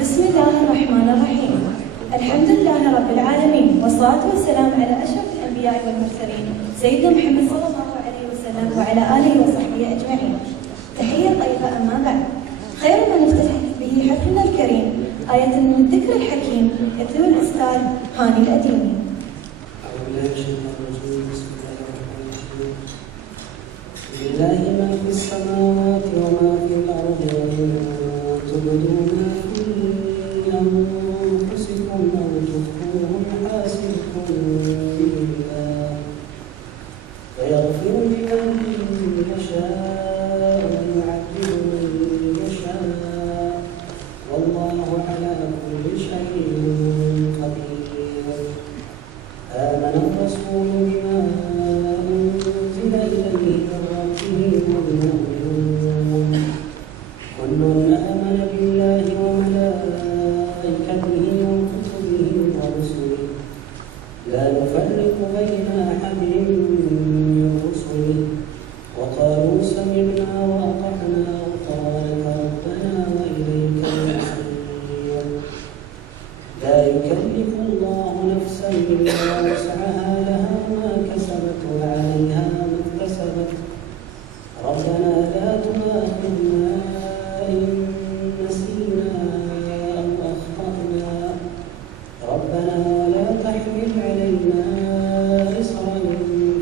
بسم الله الرحمن الرحيم. الحمد لله رب العالمين، والصلاة والسلام على أشرف الأنبياء والمرسلين سيدنا محمد صلى الله عليه وسلم وعلى آله وصحبه أجمعين. تحية طيبة. أما بعد، خير ما نفتتح به حفلنا الكريم آية من الذكر الحكيم يتلو الأستاذ هاني الأديمي. لله ما في السماوات وما في الأرض وإن تبدوا ما في أنفسكم أو تخفوه يحاسبكم بالله فيغفر لمن يشاء ويعذب من يشاء والله على كل شيء قدير. آمن الرسول بما أنزل إليه والمؤمنون كل آمن بالله وملائكته وكتبه ورسله لا نفرق بين أحد من رسله وقالوا سمعنا وأطعنا غفرانك ربنا وإليك المصير. لا يكلف الله نفسا إلا وسعها لها ما كسبت وعليها ما اكتسبت ربنا لا تؤاخذنا إن نسينا أو أخطأنا ربنا ولا تحمل علينا إصرا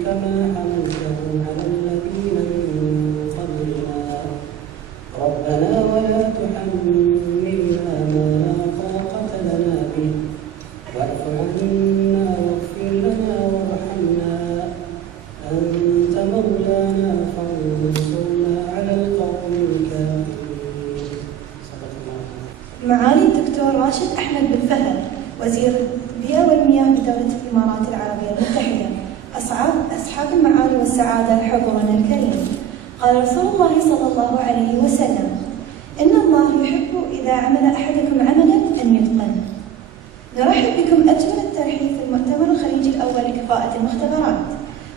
كما حملته على الذين من قبلنا ربنا ولا تحملنا ما لا طاقة لنا به واعف عنا واغفر لنا وارحمنا أنت مولانا فانصرنا على القوم الكافرين. معالي الدكتور راشد أحمد بن فهد، وزير البيئة والمياه بدولة الإمارات العربية المتحدة. أصحاب المعالي والسعادة حضورنا الكريم. قال رسول الله صلى الله عليه وسلم: إن الله يحب إذا عمل أحدكم عملا أن يتقنه. نرحب بكم أجمل الترحيب في المؤتمر الخليجي الأول لكفاءة المختبرات،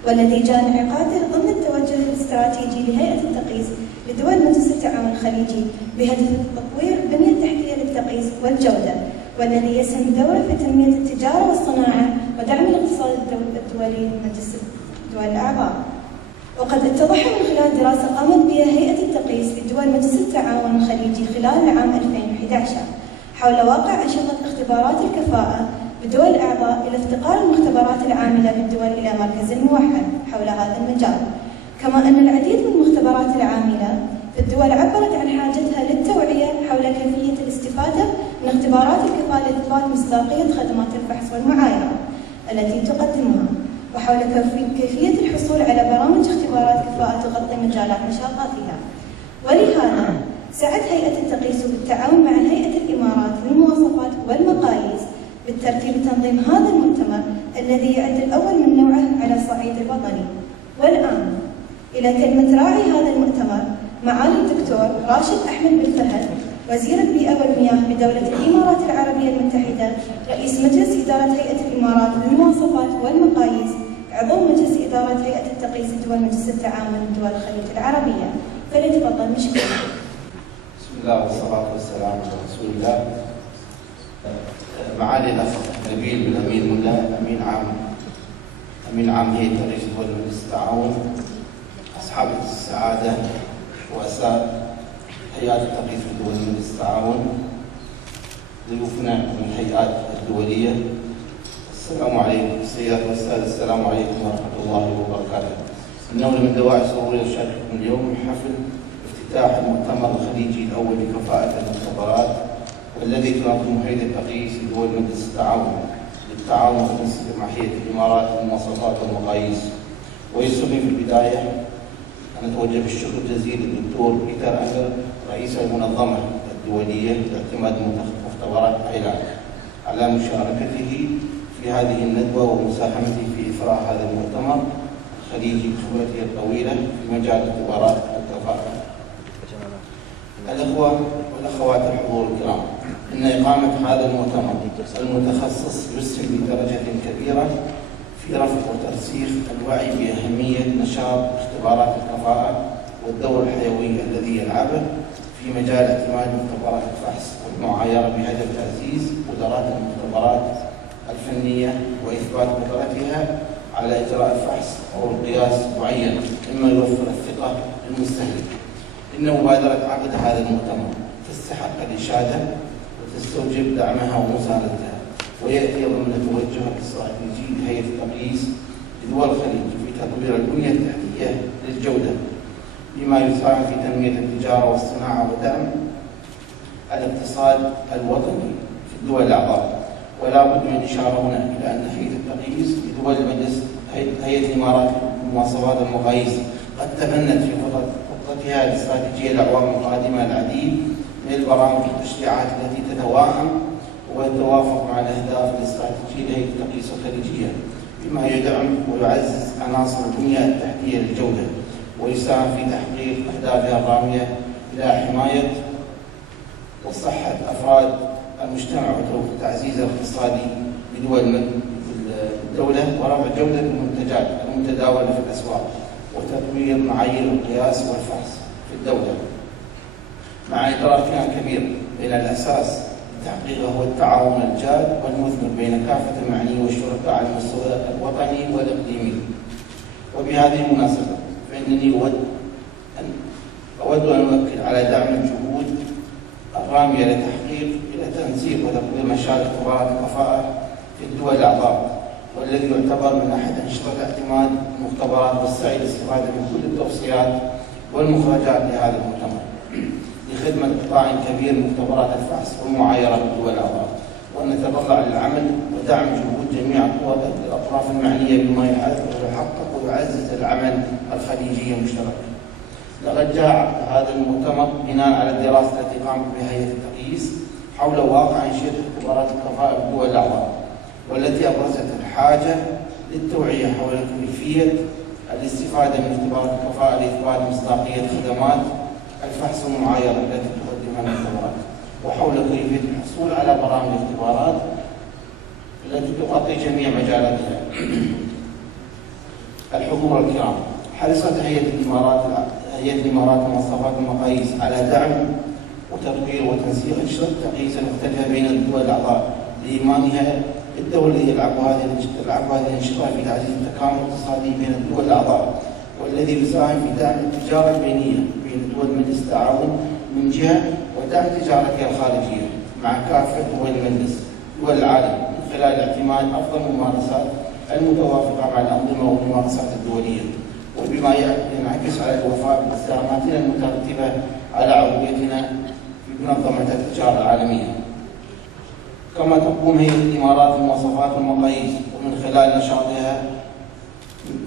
والذي جاء انعقاده ضمن التوجه الاستراتيجي لهيئة التقييس لدول مجلس التعاون الخليجي بهدف تطوير البنية التحتية للتقييس والجودة، والذي يسهم دوره في تنمية التجارة والصناعة ودعم الاقتصاد الدولي لمجلس الدول الأعضاء. وقد اتضح من خلال دراسة قامت بها هيئة التقييس لدول مجلس التعاون الخليجي خلال العام 2011 حول واقع أنشطة اختبارات الكفاءة بدول الأعضاء إلى افتقار المختبرات العاملة بالدول إلى مركز موحد حول هذا المجال، كما أن العديد من المختبرات العاملة في الدول عبرت عن حاجتها للتوعية حول كيفية الاستفادة من اختبارات الكفاءة لإثبات مصداقية خدمات الفحص والمعايرة التي تقدمها، وحول كيفية الحصول على برامج اختبارات كفاءة تغطي مجالات نشاطاتها. ولهذا سعت هيئة التقييس بالتعاون مع هيئة الإمارات للمواصفات والمقاييس بالترتيب تنظيم هذا المؤتمر الذي يعد الأول من نوعه على الصعيد الوطني. والآن إلى كلمة راعي هذا المؤتمر معالي الدكتور راشد أحمد بن فهد، وزير البيئة والمياه بدولة الإمارات العربية المتحدة، رئيس مجلس إدارة هيئة الإمارات للمواصفات والمقاييس، عضو مجلس إدارة هيئة التقييس دول مجلس التعاون لدول الخليج العربية. فليتفضل مشكورا. بسم الله والصلاة والسلام على رسول الله. معالي الأخ نبيل بن أمين ملا، أمين عام هيئة رئيس دول مجلس التعاون، أصحاب السعادة، رؤساء هيئات التقييس في دول مجلس التعاون، ضيوفنا من الهيئات الدولية، السلام عليكم السيدات والسادة، السلام عليكم ورحمة الله وبركاته. إنه من دواعي سروري أشارككم اليوم حفل افتتاح المؤتمر الخليجي الأول لكفاءة المختبرات، والذي تنظمه هيئة التقييس لدول مجلس التعاون للتعاون والتنسيق مع هيئة الإمارات للمواصفات والمقاييس. ويسرني في البداية أن أتوجه بالشكر الجزيل للدكتور بيتر أنجر رئيس المنظمة الدولية لاعتماد مختبرات أيلاند على مشاركته في هذه الندوة ومساهمته في إثراء هذا المؤتمر الخليجي بخبرته الطويلة في مجال اختبارات الكفاءة. الأخوة والأخوات الحضور الكرام، إن إقامة هذا المؤتمر المتخصص يسهم بدرجة كبيرة في رفع وترسيخ الوعي بأهمية نشاط اختبارات الكفاءة والدور الحيوي الذي يلعبه في مجال اعتماد مختبرات الفحص والمعايرة بهدف تعزيز قدرات المختبرات الفنية وإثبات قدرتها على إجراء الفحص أو القياس معين مما يوفر الثقة للمستهلك. إن مبادرة عقد هذا المؤتمر تستحق الإشادة وتستوجب دعمها ومساندتها، ويأتي ضمن توجه الاستراتيجي لهيئة التقييس لدول الخليج في تطوير البنية التحتية للجودة بما يساهم في تنمية التجارة والصناعة ودعم الاقتصاد الوطني في الدول الأعضاء. ولا بد من الإشارة هنا إلى أن هيئة التقييس لدول المجلس هيئة الإمارات للمواصفات والمقاييس قد تبنت في خطتها الاستراتيجية الأعوام القادمة العديد من البرامج والتشريعات التي تتوائم وتتوافق مع الأهداف الاستراتيجية لهيئة التقييس الخليجية، بما يدعم ويعزز عناصر البنية التحتية للجودة ويساهم في تحقيق أهدافها الرامية إلى حماية وصحة أفراد المجتمع وتعزيز الاقتصادي بدول الدولة ورفع جودة المنتجات المتداولة في الأسواق وتطوير معايير القياس والفحص في الدولة. مع إدراكنا الكبير بين الأساس لتحقيقه هو التعاون الجاد والمثمر بين كافة المعنيين والشركاء على المستوى الوطني والإقليمي. وبهذه المناسبة فإنني أود أن أؤكد على دعم الجهود الرامية لتحقيق إلى تنسيق وتطوير مشاريع اختبارات الكفاءة في الدول الأعضاء، والذي يعتبر من أحد أنشطة اعتماد المختبرات والسعي للاستفادة من كل التوصيات والمخرجات لهذا المؤتمر لخدمة قطاع كبير من مختبرات الفحص والمعايرة في الدول الأعضاء، وأن نتبرع للعمل ودعم جهود جميع الأطراف المعنية بما يحقق ويعزز العمل الخليجي المشترك. لقد جاء هذا المؤتمر بناء على الدراسة التي قامت بها هيئة التقييس حول واقع أنشطة اختبارات الكفاءة في الدول الأعضاء، والتي أبرزت الحاجة للتوعية حول كيفية الاستفادة من اختبارات الكفاءة لإثبات مصداقية خدمات الفحص والمعايرة التي تقدمها المختبرات، وحول كيفية الحصول على برامج الاختبارات التي تغطي جميع مجالاتها. الحضور الكرام، حرصت هيئة الإمارات لمواصفات المقاييس على دعم وتطوير وتنسيق أنشطة التقييس المختلفة بين الدول الأعضاء لإيمانها الدولي يلعب هذه الأنشطة في تعزيز التكامل الاقتصادي بين الدول الأعضاء، والذي يساهم في دعم التجارة البينية بين دول مجلس التعاون من جهة ودعم تجارتها الخارجية مع كافة دول المجلس دول العالم من خلال اعتماد أفضل الممارسات المتوافقة مع الأنظمة والممارسات الدولية، وبما ينعكس على الوفاء بالتزاماتنا المترتبة على عضويتنا في منظمة التجارة العالمية. كما تقوم هيئة الإمارات بمواصفات والمقاييس ومن خلال نشاطها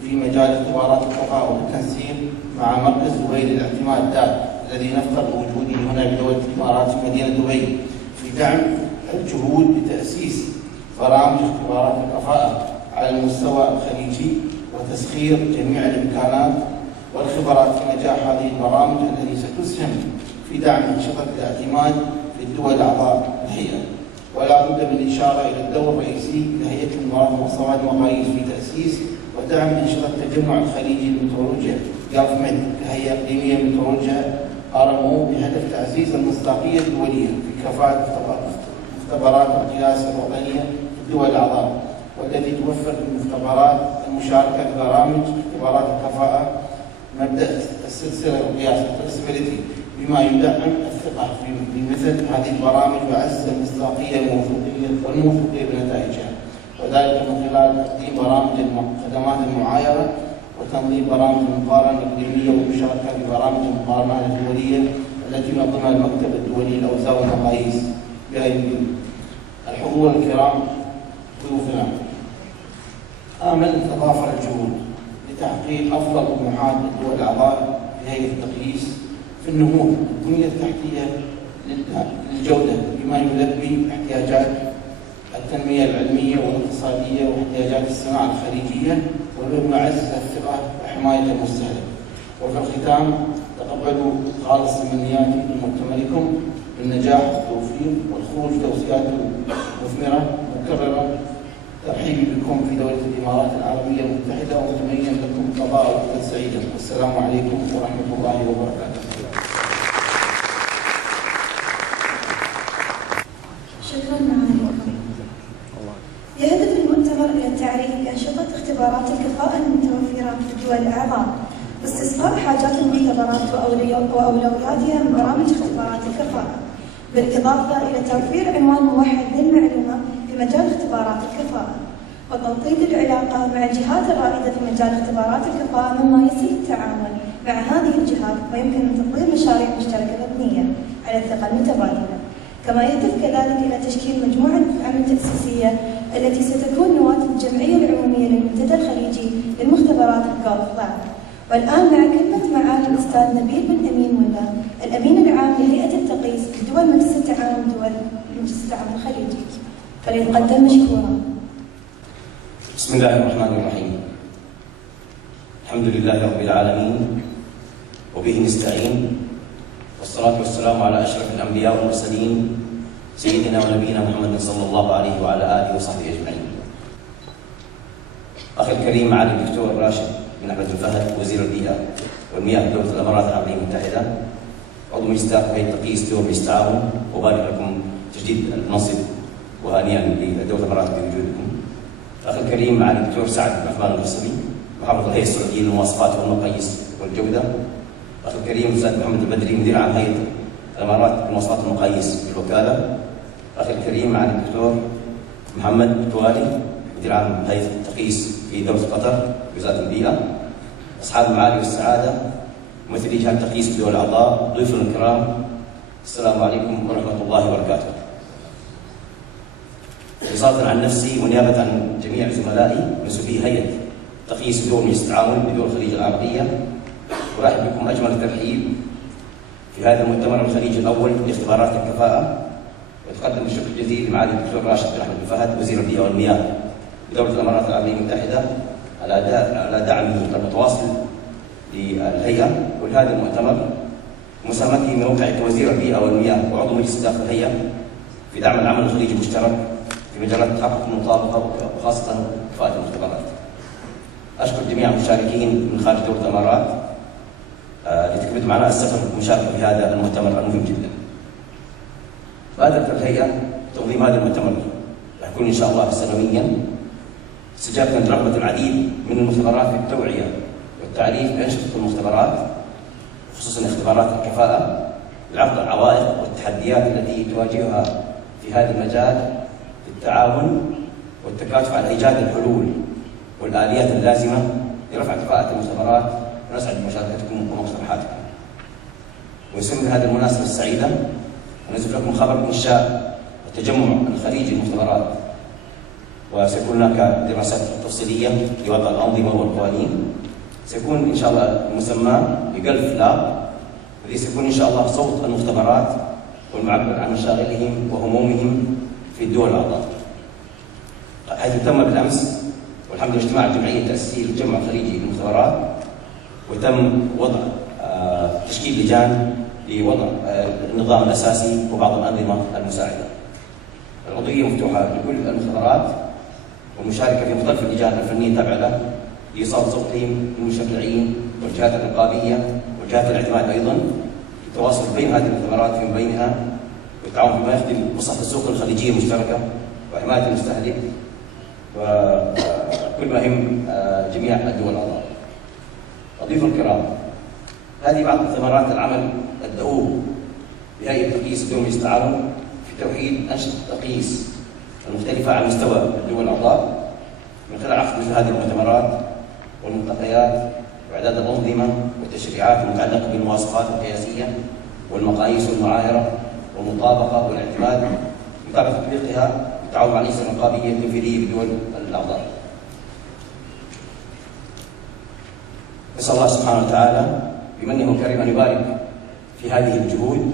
في مجال اختبارات الكفاءة والتنسيق مع مركز دبي للاعتماد دات الذي نفترض وجوده هنا بدولة الإمارات في مدينة دبي في دعم الجهود بتأسيس برامج اختبارات الكفاءة على المستوى الخليجي وتسخير جميع الإمكانات والخبرات في نجاح هذه البرامج التي ستسهم في دعم أنشطة الاعتماد في الدول الأعضاء الهيئة. ولا بد من الإشارة إلى الدور الرئيسي لهيئة الإمارات لمواصفات المقاييس في تأسيس ودعم أنشطة التجمع الخليجي للمترولوجيا جافمنت كهيئة إقليمية للمترولوجيا RMO بهدف تعزيز المصداقية الدولية في كفاءة مختبرات القياس الوطنية في الدول الأعضاء، والتي توفر للمختبرات المشاركة في برامج اختبارات الكفاءة مبدأ السلسلة القياس traceability بما يدعم الثقة في مثل هذه البرامج ويعزز المصداقية والموثوقية بنتائجها، وذلك من خلال تقديم برامج خدمات المعايرة وتنظيم برامج المقارنة الإقليمية والمشاركة في برامج المقارنات الدولية التي ينظمها المكتب الدولي للأوزان والمقاييس بأيدي. الحضور الكرام ضيوفنا، آمل أن تتضافر الجهود لتحقيق أفضل طموحات الدول الأعضاء في هيئة التقييس في النمو البنية التحتية للجودة بما يلبي احتياجات التنمية العلمية والاقتصادية واحتياجات الصناعة الخليجية وبما يعزز الثقة وحماية المستهلك. وفي الختام تقبلوا خالص تمنياتي لمؤتمركم بالنجاح والتوفيق والخروج توصيات مثمرة مكررة. ترحيبي بكم في دولة الإمارات العربية المتحدة ومتمنى لكم قضاء وقتا سعيدا، والسلام عليكم ورحمة الله وبركاته. شكرا معاليكم. يهدف المؤتمر إلى التعريف بأنشطة اختبارات الكفاءة المتوفرة في الدول الأعضاء واستصغار حاجات المختبرات وأولوياتها من برامج اختبارات الكفاءة، بالإضافة إلى توفير عنوان موحد للمعلومة في مجال اختبارات الكفاءة، وتوطيد العلاقة مع الجهات الرائدة في مجال اختبارات الكفاءة مما يسهل التعاون مع هذه الجهات ويمكن أن تطوير مشاريع مشتركة مبنية على الثقة المتبادلة. كما يهدف كذلك إلى تشكيل مجموعة عمل تأسيسية التي ستكون نواة الجمعية العمومية للمنتدى الخليجي للمختبرات الكفاءة. والآن مع كلمة معالي الأستاذ نبيل بن أمين ولا الأمين العام لهيئة التقييس لدول مجلس التعاون الخليجي، فليتقدم مشكورا. بسم الله الرحمن الرحيم. الحمد لله رب العالمين وبه نستعين، والصلاة والسلام على أشرف الأنبياء والمرسلين سيدنا ونبينا محمد صلى الله عليه وعلى آله وصحبه أجمعين. أخي الكريم معالي الدكتور راشد بن أحمد الفهد وزير البيئة والمياه بدولة الإمارات العربية المتحدة، عضو مجلس هيئة تقييس دول مجلس التعاون، وبارك لكم تجديد المنصب وهنيئا لدولة الإمارات بوجودكم. أخي الكريم معالي الدكتور سعد بن عثمان القصبي محافظ الهيئة السعودية للمواصفات والمقاييس والجودة. أخي الكريم الأستاذ محمد البدري مدير عام هيئة الإمارات للمواصفات والمقاييس بالوكالة. أخي الكريم معالي الدكتور محمد التوالي مدير عام هيئة التقييس في دولة قطر وزارة البيئة. أصحاب المعالي والسعادة ممثلي جهات التقييس في دول الأعضاء، ضيوفنا الكرام، السلام عليكم ورحمة الله وبركاته. إصالة عن نفسي ونيابة عن جميع زملائي مسؤولي هيئة تقييس دول مجلس التعاون بدول الخليج العربية، أرحب بكم أجمل الترحيب في هذا المؤتمر الخليجي الأول لاختبارات الكفاءة، وأتقدم بالشكر الجزيل لمعالي الدكتور راشد بن أحمد الفهد وزير البيئة والمياه بدولة الإمارات العربية المتحدة على دعمه المتواصل للهيئة ولهذا المؤتمر، ومساهمته من موقعي كوزير البيئة والمياه وعضو مجلس داخل الهيئة في دعم العمل الخليجي المشترك في مجالات تحقق المطابقة وخاصة كفاءة المختبرات. أشكر جميع المشاركين من خارج دولة الإمارات لتكبدوا معنا السفر والمشاركة في هذا المؤتمر المهم جدا. بادرت الهيئة تنظيم هذا المؤتمر راح يكون إن شاء الله سنويا، استجابة لرغبة العديد من المختبرات في التوعية والتعريف بأنشطة المختبرات، خصوصا اختبارات الكفاءة، لعرض العوائق والتحديات التي تواجهها في هذا المجال في التعاون والتكاتف على إيجاد الحلول والآليات اللازمة لرفع كفاءة المختبرات، ونسعد بمشاركتكم ومقترحاتكم. ويسر هذه المناسبة السعيدة ونزل لكم خبر إنشاء التجمع الخليجي للمختبرات، وسيكون هناك دراسات تفصيلية لوضع الأنظمة والقوانين. سيكون إن شاء الله المسمى بجلف لاب، والذي سيكون إن شاء الله صوت المختبرات والمعبر عن مشاغلهم وهمومهم في الدول الأعضاء. حيث تم بالأمس والحمد لله اجتماع الجمعية التأسيسية للتجمع الخليجي للمختبرات، وتم وضع تشكيل لجان لوضع النظام الأساسي وبعض الأنظمة المساعدة. العضوية مفتوحة لكل المختبرات والمشاركة في مختلف اللجان الفنية التابعة له لإيصال صوتهم للمشرعين والجهات الرقابية وجهات الاعتماد أيضا، التواصل بين هذه المختبرات فيما بينها، والتعاون فيما يخدم مصلحة السوق الخليجية المشتركة وحماية المستهلك وكل ما يهم جميع الدول الأعضاء. أضيف الكرام، هذه بعض ثمرات العمل الدؤوب بهيئة تقييس دول مجلس التعاون في توحيد أنشطة التقييس المختلفة على مستوى الدول الأعضاء من خلال عقد مثل هذه المؤتمرات والملتقيات وإعداد الأنظمة والتشريعات المتعلقة بالمواصفات القياسية والمقاييس والمعايرة والمطابقة والاعتماد، متابعة تطبيقها بالتعاون مع الأجهزة الرقابية التنفيذية بدول الأعضاء. نسأل الله سبحانه وتعالى بمنه وكرم أن يبارك في هذه الجهود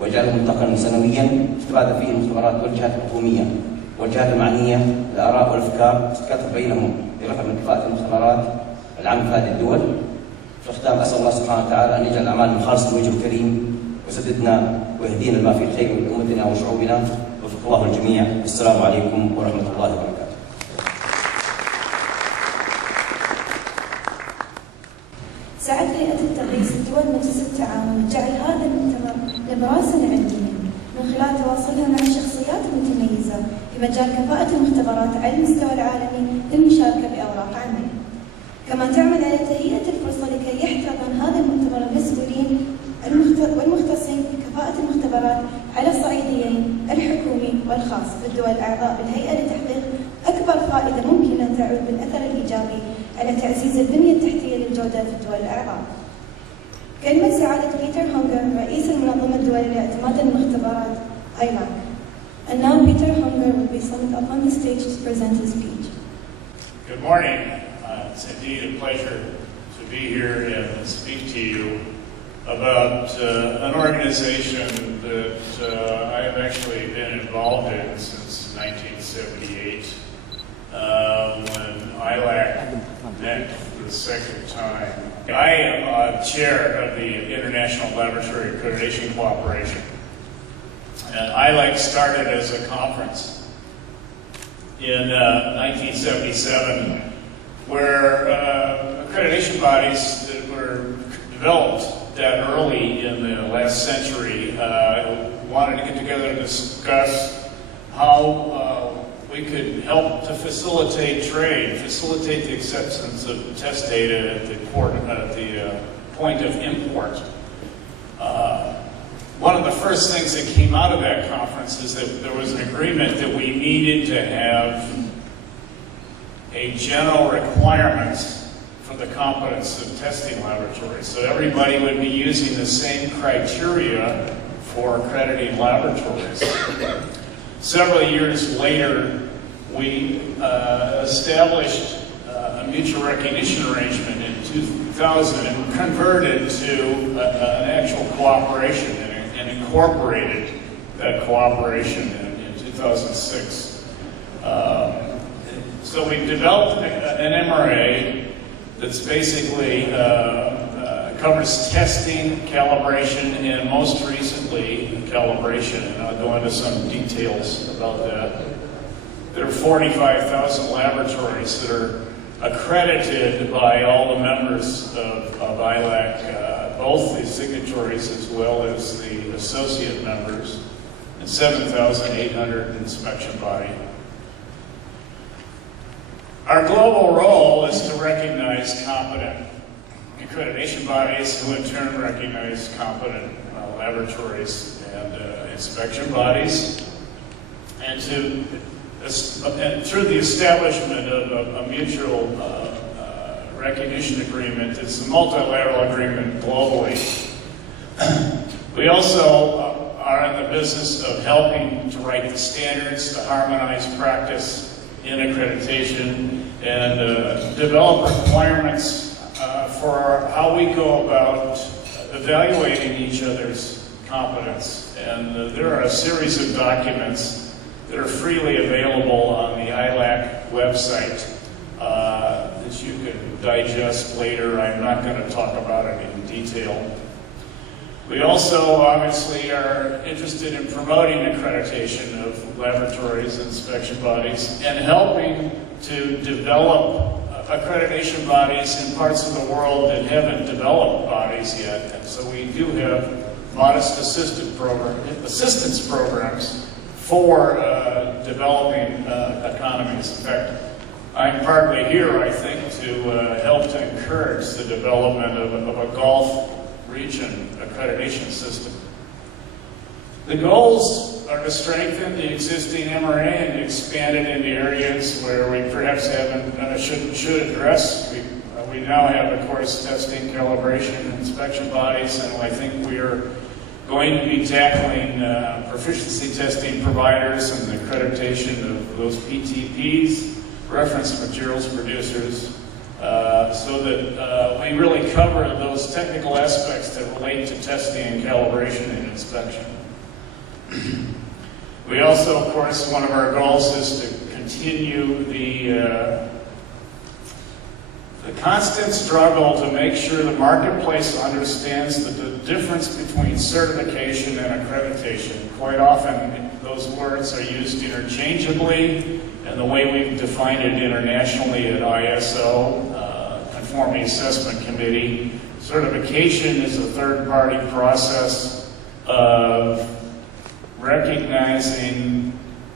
ويجعله ملتقى سنويا تتبادل فيه المختبرات والجهات الحكومية والجهات المعنية الآراء والأفكار تتكاتف بينهم لرفع من كفاءة المختبرات العامة في هذه الدول. في الختام أسأل الله سبحانه وتعالى أن يجعل أعمالنا خالصة لوجهه الكريم ويسددنا ويهدينا لما فيه الخير لأمتنا وشعوبنا، وفق الله الجميع. السلام عليكم ورحمة الله وبركاته. سعت هيئة التقييس لدول مجلس التعاون جعل هذا المؤتمر نبراسا علميا من خلال تواصلها مع الشخصيات بمجال كفاءة المختبرات على المستوى العالمي للمشاركة بأوراق عمل. كما تعمل على تهيئة الفرصة لكي يحتضن هذا المؤتمر المسؤولين والمختصين بكفاءة المختبرات على الصعيدين الحكومي والخاص في الدول الأعضاء بالهيئة لتحقيق أكبر فائدة ممكنة تعود بالأثر الإيجابي على تعزيز البنية التحتية للجودة في الدول الأعضاء. كلمة سعادة بيتر هونجر رئيس المنظمة الدولية لاعتماد المختبرات ILAC. And now Peter Hunger will be summoned up on the stage to present his speech. Good morning. It's indeed a pleasure to be here and speak to you about an organization that I have actually been involved in since 1978 when ILAC met for the second time. I am chair of the International Laboratory Accreditation Cooperation. And ILAC started as a conference in 1977 where accreditation bodies that were developed that early in the last century wanted to get together and discuss how we could help to facilitate trade, facilitate the acceptance of test data at the point of import. One of the first things that came out of that conference is that there was an agreement that we needed to have a general requirement for the competence of testing laboratories. So everybody would be using the same criteria for accrediting laboratories. Several years later, we established a mutual recognition arrangement in 2000 and converted to an actual cooperation and incorporated that cooperation in 2006. So we've developed an MRA that's basically covers testing, calibration, and most recently calibration. And I'll go into some details about that. There are 45,000 laboratories that are accredited by all the members of ILAC, both the signatories as well as the associate members, and 7,800 inspection body. Our global role is to recognize competent accreditation bodies who in turn recognize competent laboratories and inspection bodies, and through the establishment of a mutual recognition agreement, it's a multilateral agreement globally. We also are in the business of helping to write the standards, to harmonize practice in accreditation, and develop requirements for how we go about evaluating each other's competence. And there are a series of documents that are freely available on the ILAC website that you can digest later. I'm not going to talk about it in detail. We also obviously are interested in promoting accreditation of laboratories and inspection bodies and helping to develop accreditation bodies in parts of the world that haven't developed bodies yet. And so we do have modest assistance programs for developing economies. In fact, I'm partly here, I think, to help to encourage the development of a Gulf region accreditation system. The goals are to strengthen the existing MRA and expand it into areas where we perhaps haven't should address. We now have, of course, testing, calibration, inspection bodies, and I think we are going to be tackling proficiency testing providers and the accreditation of those PTPs, reference materials producers, so that we really cover those technical aspects that relate to testing and calibration and inspection. We also, of course, one of our goals is to continue the constant struggle to make sure the marketplace understands that the difference between certification and accreditation, quite often those words are used interchangeably, and the way we've defined it internationally at ISO, Conformity Assessment Committee, certification is a third-party process of recognizing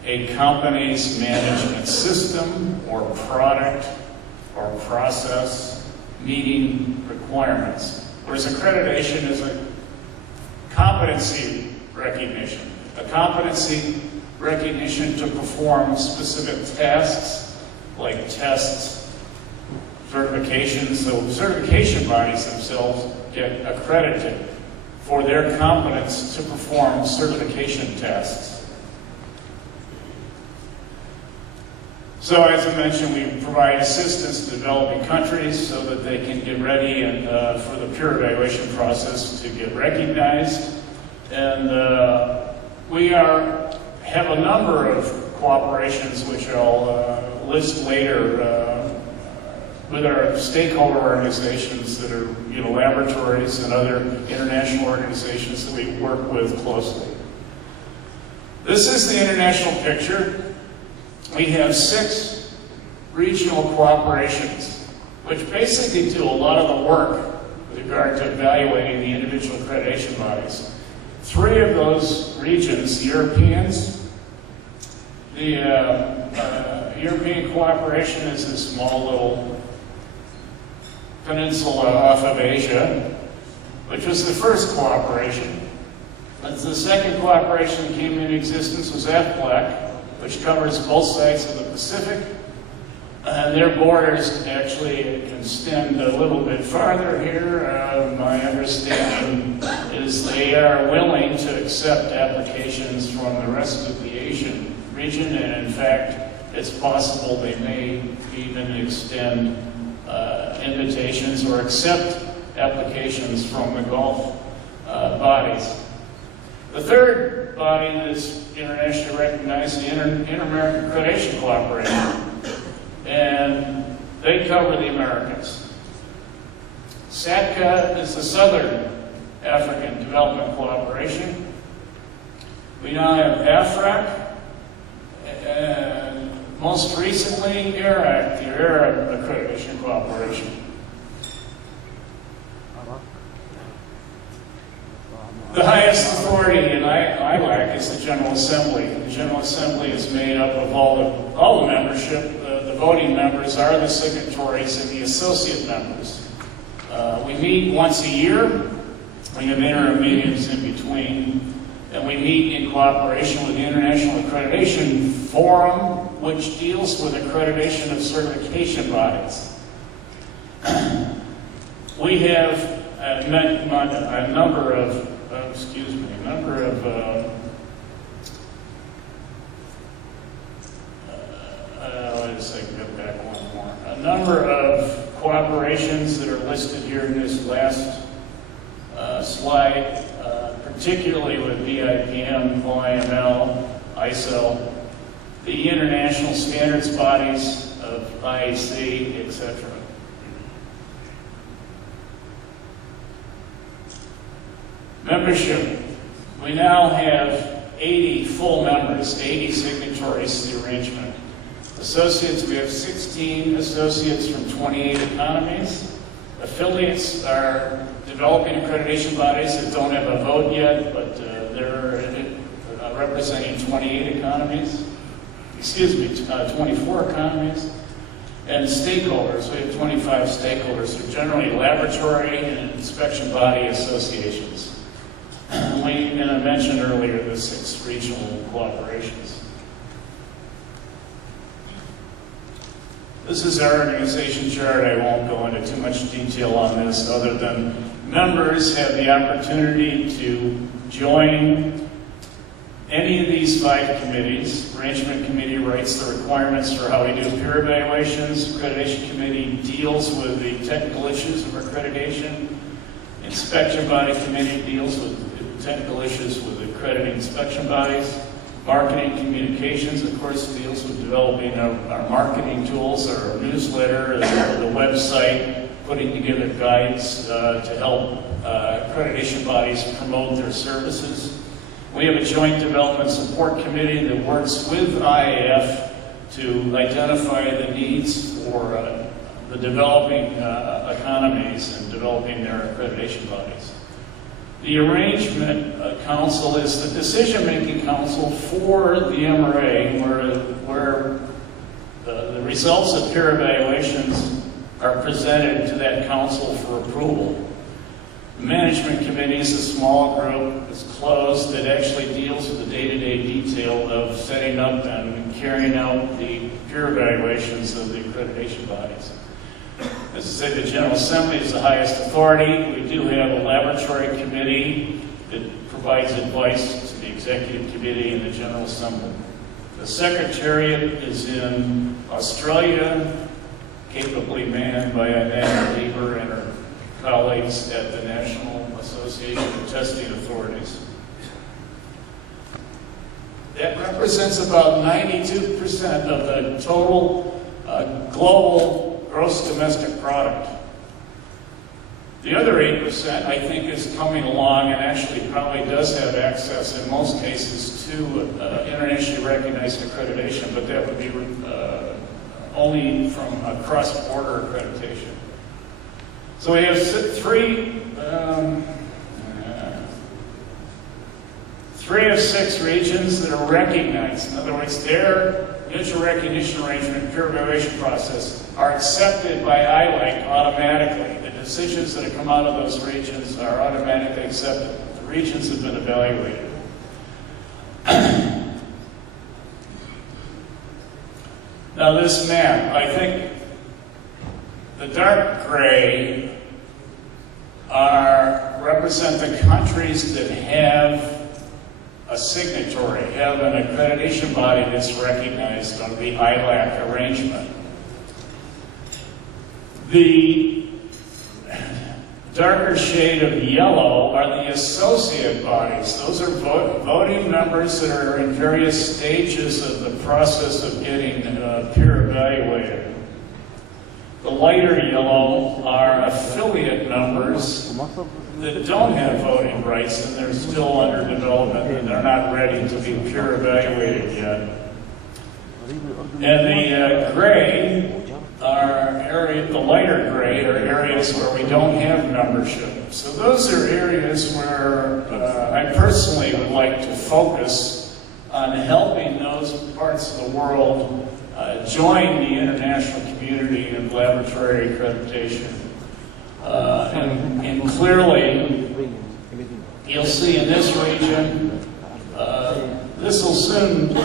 a company's management system or product or process meeting requirements. Whereas accreditation is a competency recognition. A competency recognition to perform specific tasks like tests, certifications. So certification bodies themselves get accredited for their competence to perform certification tests. So as I mentioned, we provide assistance to developing countries so that they can get ready and, for the peer evaluation process to get recognized. And we have a number of cooperations which I'll list later with our stakeholder organizations that are laboratories and other international organizations that we work with closely. This is the international picture. We have 6 regional cooperations, which basically do a lot of the work with regard to evaluating the individual accreditation bodies. 3 of those regions, the Europeans, the European cooperation is a small little peninsula off of Asia, which was the first cooperation. The second cooperation that came into existence was AFPLAC, which covers both sides of the Pacific. And their borders actually extend a little bit farther here. My understanding is they are willing to accept applications from the rest of the Asian region, and in fact, it's possible they may even extend invitations or accept applications from the Gulf bodies. The third body that's internationally recognized is the Inter-American Accreditation Cooperation, and they cover the Americas. SATCA is the Southern African Development Cooperation. We now have AFRAC, and most recently ARAC, the Arab Accreditation Cooperation. The highest authority in ILAC is the General Assembly. The General Assembly is made up of all the membership. The voting members are the signatories and the associate members. We meet once a year. We have interim meetings in between. And we meet in cooperation with the International Accreditation Forum, which deals with accreditation of certification bodies. We have a number of a number of cooperations that are listed here in this last slide, particularly with BIPM, OIML, ISO, the international standards bodies of IAC, etc. Membership. We now have 80 full members, 80 signatories to the arrangement. Associates, we have 16 associates from 28 economies. Affiliates are developing accreditation bodies that don't have a vote yet, but they're representing 28 economies. 24 economies. And stakeholders, we have 25 stakeholders. They're generally laboratory and inspection body associations. And I mentioned earlier the 6 regional cooperations. This is our organization chart. I won't go into too much detail on this other than members have the opportunity to join any of these 5 committees. Arrangement Committee writes the requirements for how we do peer evaluations. Accreditation Committee deals with the technical issues of accreditation. Inspection Body Committee deals with technical issues with accrediting inspection bodies. Marketing Communications, of course, deals with developing our marketing tools, our newsletter, the website, putting together guides to help accreditation bodies promote their services. We have a joint development support committee that works with IAF to identify the needs for the developing economies and developing their accreditation bodies. The arrangement council is the decision-making council for the MRA, where the results of peer evaluations are presented to that council for approval. The management committee is a small group. It's closed. It actually deals with the day-to-day detail of setting up and carrying out the peer evaluations of the accreditation bodies. As I said, the General Assembly is the highest authority. We do have a laboratory committee that provides advice to the Executive Committee and the General Assembly. The Secretariat is in Australia, capably manned by Anna Lieber and her colleagues at the National Association of Testing Authorities. That represents about 92% of the total global gross domestic product. The other 8%, I think, is coming along and actually probably does have access in most cases to internationally recognized accreditation, but that would be only from a cross-border accreditation. So we have three of 6 regions that are recognized. In other words, their mutual recognition arrangement, peer evaluation process, are accepted by ILAC automatically. The decisions that have come out of those regions are automatically accepted. The regions have been evaluated. Now this map, I think the dark gray represent the countries that have a signatory, have an accreditation body that's recognized under the ILAC arrangement. The darker shade of yellow are the associate bodies. Those are voting members that are in various stages of the process of getting peer evaluated. The lighter yellow are affiliate members that don't have voting rights and they're still under development and they're not ready to be peer evaluated yet. And the gray the lighter gray are areas where we don't have membership. So those are areas where I personally would like to focus on helping those parts of the world join the international community of laboratory accreditation. And clearly, you'll see in this region, this will soon,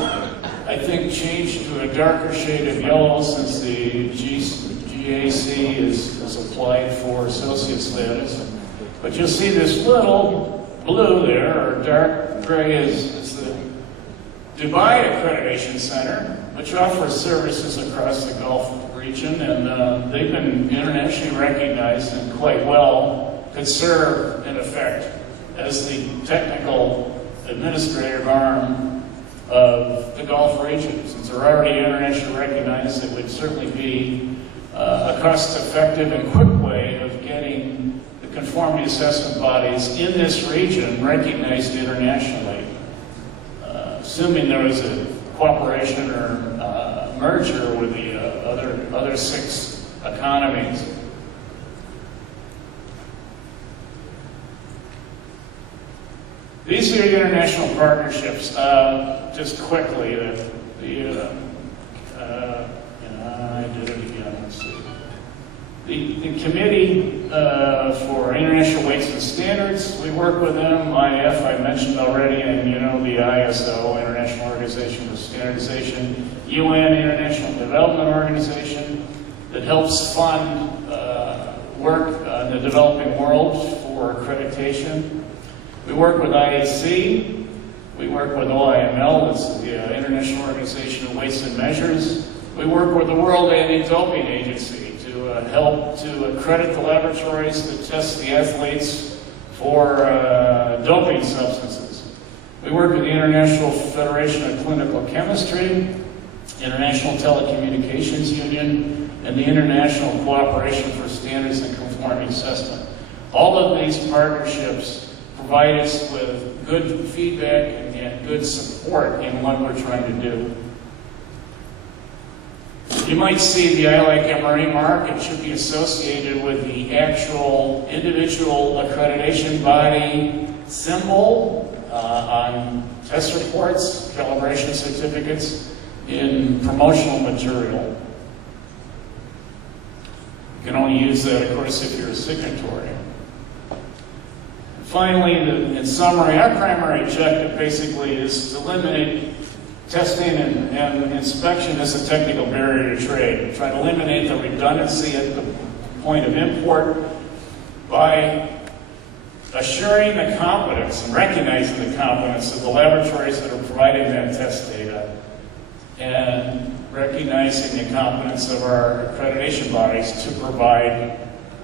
I think, change to a darker shade of yellow since the GAC is applied for associate status. But you'll see this little blue there, or dark gray, is the Dubai Accreditation Center, which offers services across the Gulf region, and they've been internationally recognized and quite well could serve, in effect, as the technical administrative arm of the Gulf region. Since they're already internationally recognized, it would certainly be a cost-effective and quick way of getting the conformity assessment bodies in this region recognized internationally, assuming there was a cooperation or merger with the other 6 economies. These are the international partnerships. Just quickly, I did it again. Let's see. The Committee for International Weights and Standards, we work with them. IF, I mentioned already, and you know the ISO, International Organization for Standardization, UN, International Development Organization, that helps fund work in the developing world for accreditation. We work with IAC. We work with OIML, that's the International Organization of Weights and Measures. We work with the World Anti-Doping Agency to help to accredit the laboratories that test the athletes for doping substances. We work with the International Federation of Clinical Chemistry, International Telecommunications Union, and the International Cooperation for Standards and Conformity Assessment. All of these partnerships provide us with good feedback and good support in what we're trying to do. You might see the ILAC MRE mark. It should be associated with the actual individual accreditation body symbol on test reports, calibration certificates, in promotional material. You can only use that, of course, if you're a signatory. Finally, in summary, our primary objective basically is to eliminate testing and inspection as a technical barrier to trade. Try to eliminate the redundancy at the point of import by assuring the competence and recognizing the competence of the laboratories that are providing that test data, and recognizing the competence of our accreditation bodies to provide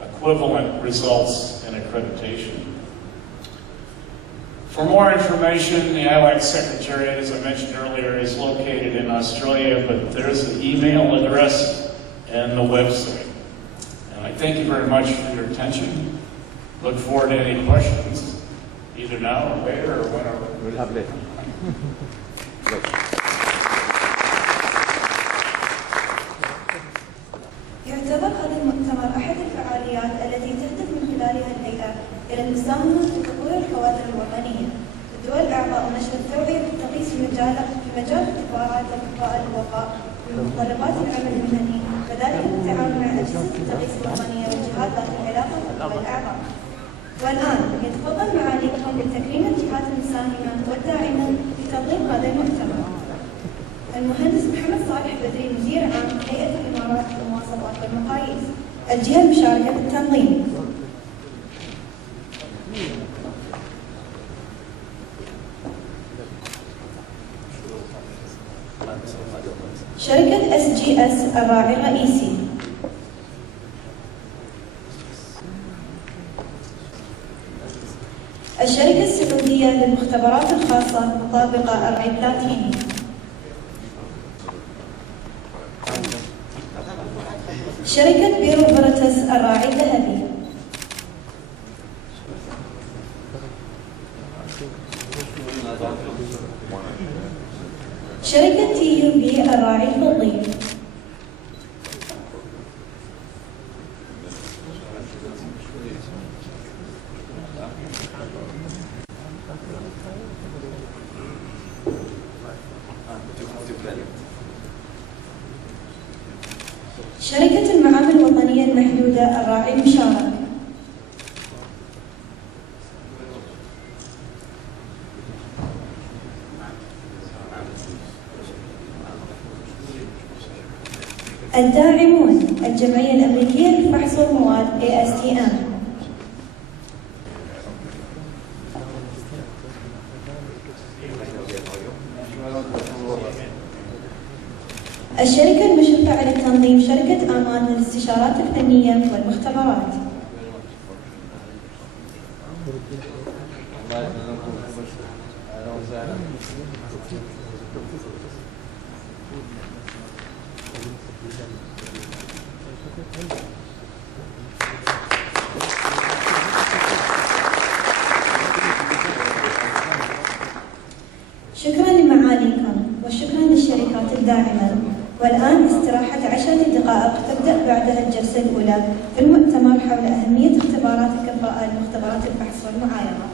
equivalent results and accreditation. For more information, the ILAC Secretariat, as I mentioned earlier, is located in Australia, but there's an email address and the website. And I thank you very much for your attention. Look forward to any questions, either now or later or whenever. We'll have later. يعتبر هذا المؤتمر أحد الفعاليات التي تهدف من خلالها الهيئة إلى المساهمة في تطوير الكوادر الوطنية الدول الأعضاء ونشر التوعية بالتقييس في مجال اختبارات الكفاءة الوفاء ومتطلبات العمل المهني، وذلك بالتعاون مع أجهزة التقييس الوطنية والجهات ذات العلاقة بالدول الأعضاء. والآن يتفضل معاليكم بتكريم الجهات المساهمة والداعمة في تنظيم هذا المؤتمر. المهندس محمد صالح بدري، مدير عام هيئة الإمارات للمواصفات والمقاييس، الجهة المشاركة بالتنظيم. شركة SGS الراعي الرئيسي. الشركة السعودية للمختبرات الخاصة مطابقة الراعي بلاتيني. شركة بيرو فيرتس الراعي الذهبي. شركة TUB الراعي الفضي. شركة المعامل الوطنية المحدودة الراعي المشارك. الداعمون الجمعية الأمريكية للفحص والمواد ASTM. الشركة المشرفة على التنظيم شركة آمان للاستشارات الفنية والمختبرات. شكرا لمعاليكم وشكرا للشركات الداعمة. والآن استراحة 10 دقائق تبدأ بعدها الجلسة الأولى في المؤتمر حول أهمية اختبارات الكفاءة لمختبرات البحث والمعايرة.